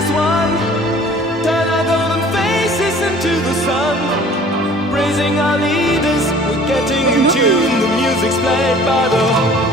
as one. Turn our golden faces into the sun. Praising our leaders, we're getting in tune. The music's played by the